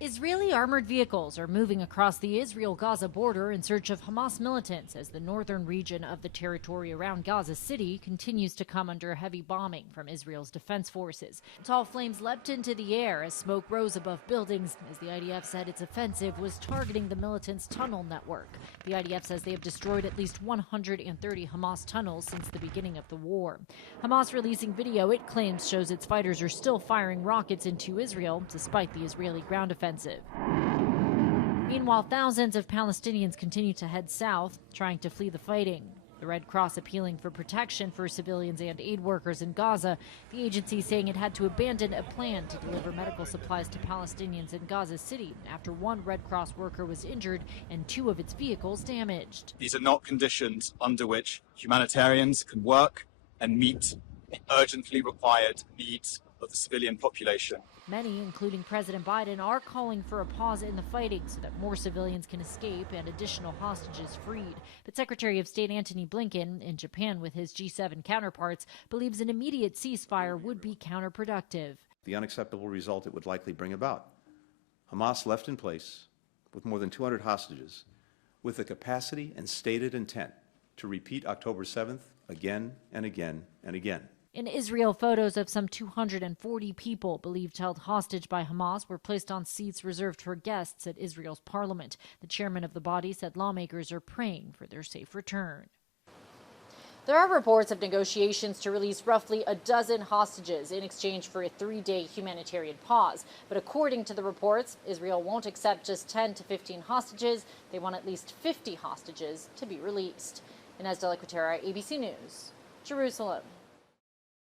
Israeli armored vehicles are moving across the Israel-Gaza border in search of Hamas militants as the northern region of the territory around Gaza City continues to come under heavy bombing from Israel's defense forces. Tall flames leapt into the air as smoke rose above buildings as the IDF said its offensive was targeting the militants' tunnel network. The IDF says they have destroyed at least 130 Hamas tunnels since the beginning of the war. Hamas releasing video it claims shows its fighters are still firing rockets into Israel despite the Israeli ground offensive. Meanwhile, thousands of Palestinians continue to head south, trying to flee the fighting. The Red Cross appealing for protection for civilians and aid workers in Gaza, the agency saying it had to abandon a plan to deliver medical supplies to Palestinians in Gaza City after one Red Cross worker was injured and two of its vehicles damaged. These are not conditions under which humanitarians can work and meet urgently required needs of the civilian population. Many, including President Biden, are calling for a pause in the fighting so that more civilians can escape and additional hostages freed. But Secretary of State Antony Blinken, in Japan with his G7 counterparts, believes an immediate ceasefire would be counterproductive. The unacceptable result it would likely bring about. Hamas left in place with more than 200 hostages, with the capacity and stated intent to repeat October 7th again and again and again. In Israel, photos of some 240 people believed held hostage by Hamas were placed on seats reserved for guests at Israel's parliament. The chairman of the body said lawmakers are praying for their safe return. There are reports of negotiations to release roughly a dozen hostages in exchange for a 3-day humanitarian pause. But according to the reports, Israel won't accept just 10 to 15 hostages. They want at least 50 hostages to be released. Inez de la Cuetara, ABC News, Jerusalem.